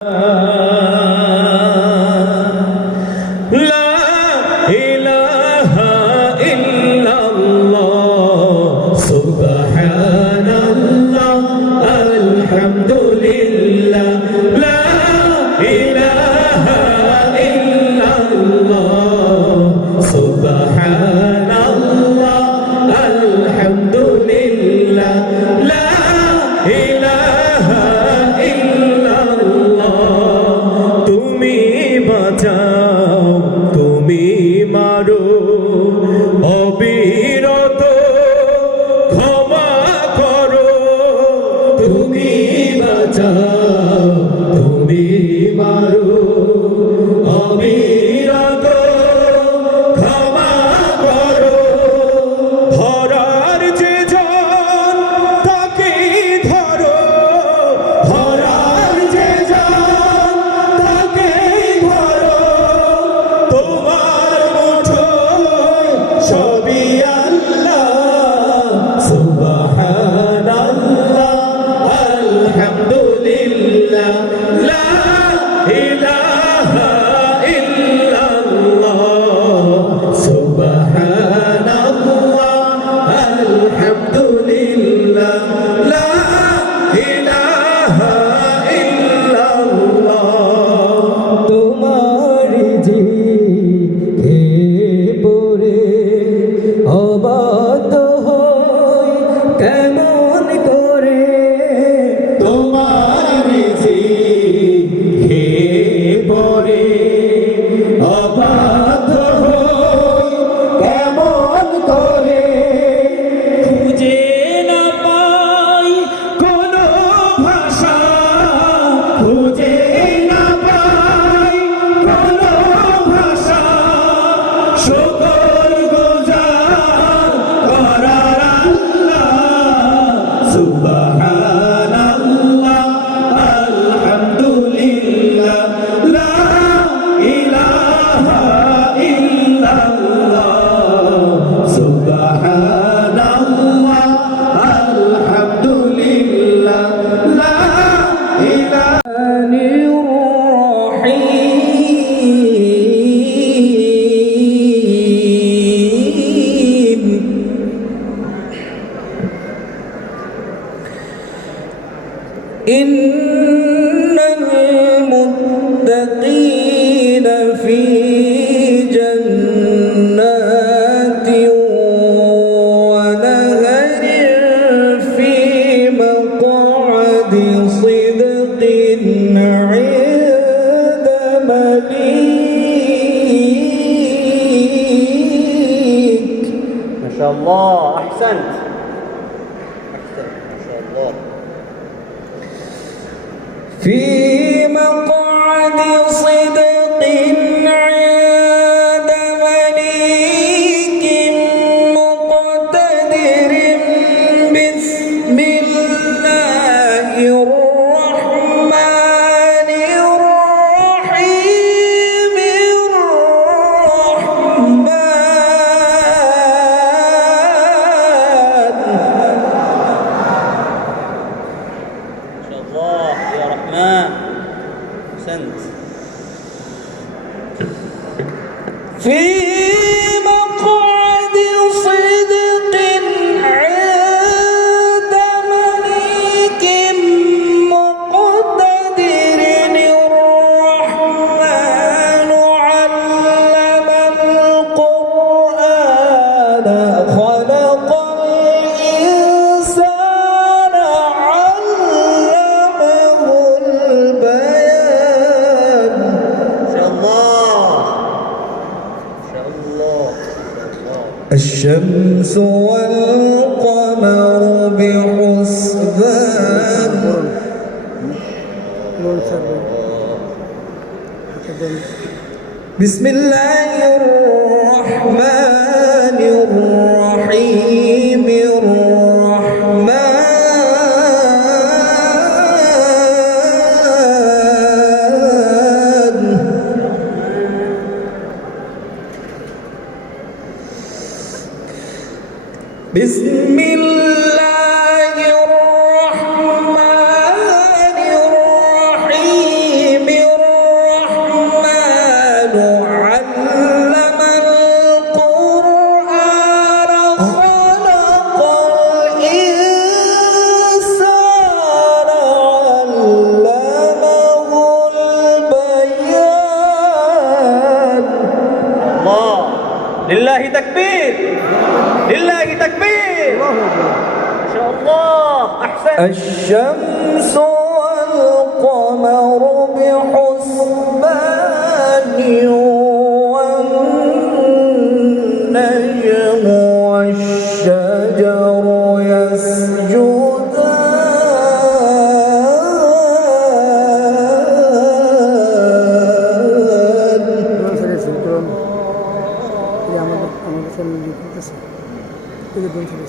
呃 자. করে অবাধ কেমন করে খুঁজে না পাই কোন ভাষা, খুঁজে না পাই কোন ভাষা। সকল গোজা করার সুবা في الشمس والقمر بحسبان. بسم الله الرحمن الرحيم. الله لله تكبير. لله تكبير. ما شاء الله. أحسن. الشمس والقمر بحب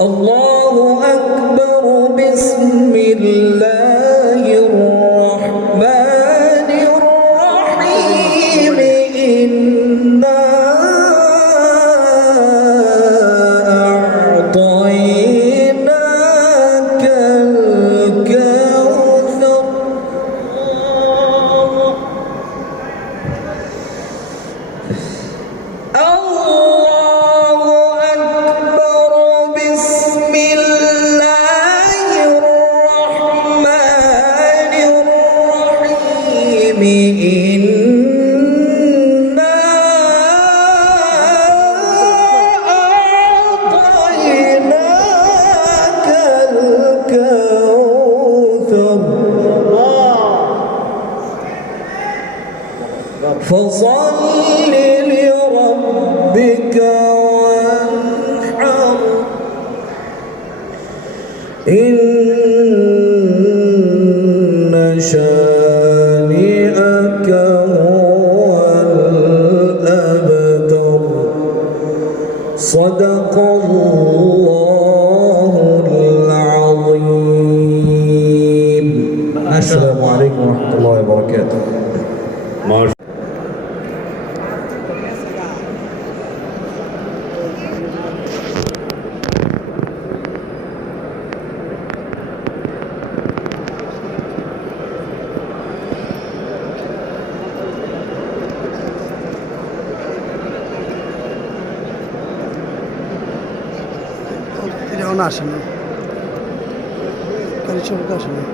الله أكبر بسم الله. فصل لربك وانحر. إن شانئك هو الأبتر. صدق الله العظيم. السلام عليكم ورحمة الله وبركاته. нашими. Коричок нашими.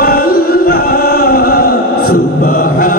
আল্লাহ সুবহানাল্লাহ।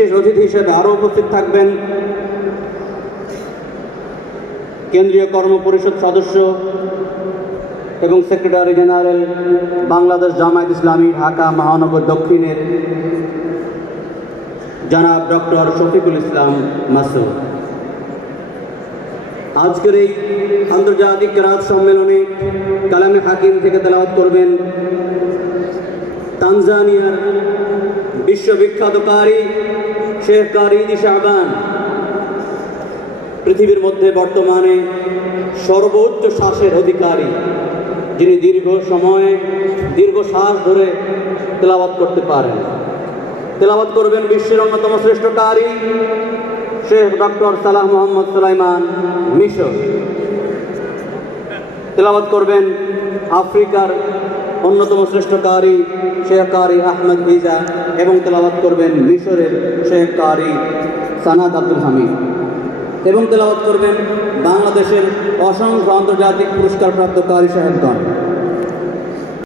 বিশেষ অতিথি হিসেবে আরও উপস্থিত থাকবেন। কেন্দ্রীয় কর্ম পরিষদ সদস্য এবং সেক্রেটারি জেনারেল বাংলাদেশ জামায়াত ইসলামী ঢাকা মহানগর দক্ষিণের জনাব ডক্টর শফিকুল ইসলাম মাসুদ আজকের এই আন্তর্জাতিক রাজ সম্মেলনে কালামে হাকিম থেকে তেলাওয়াত করবেন তানজানিয়ার বিশ্ববিখ্যাত কারি শেখ কারি শাহবান। পৃথিবীর মধ্যে বর্তমানে সর্বোচ্চ শ্বাসের অধিকারী, যিনি দীর্ঘ সময়ে, দীর্ঘ শ্বাস ধরে তেলাওয়াত করতে পারেন। তেলাওয়াত করবেন বিশ্বের অন্যতম শ্রেষ্ঠ কারি, Sheikh doctor Salah Mohammad Sulaiman মিশর। তেলাওয়াত করবেন আফ্রিকার অন্যতম শ্রেষ্ঠ কারি শেখ কারি আহমদ ভিজা এবং তেলাওয়াত করবেন মিশরের শেখ কারি সানাদ আব্দুল হামিদ। এবং তেলাওয়াত করবেন বাংলাদেশের অসংখ্য আন্তর্জাতিক পুরস্কারপ্রাপ্ত কারি সাহেবগণ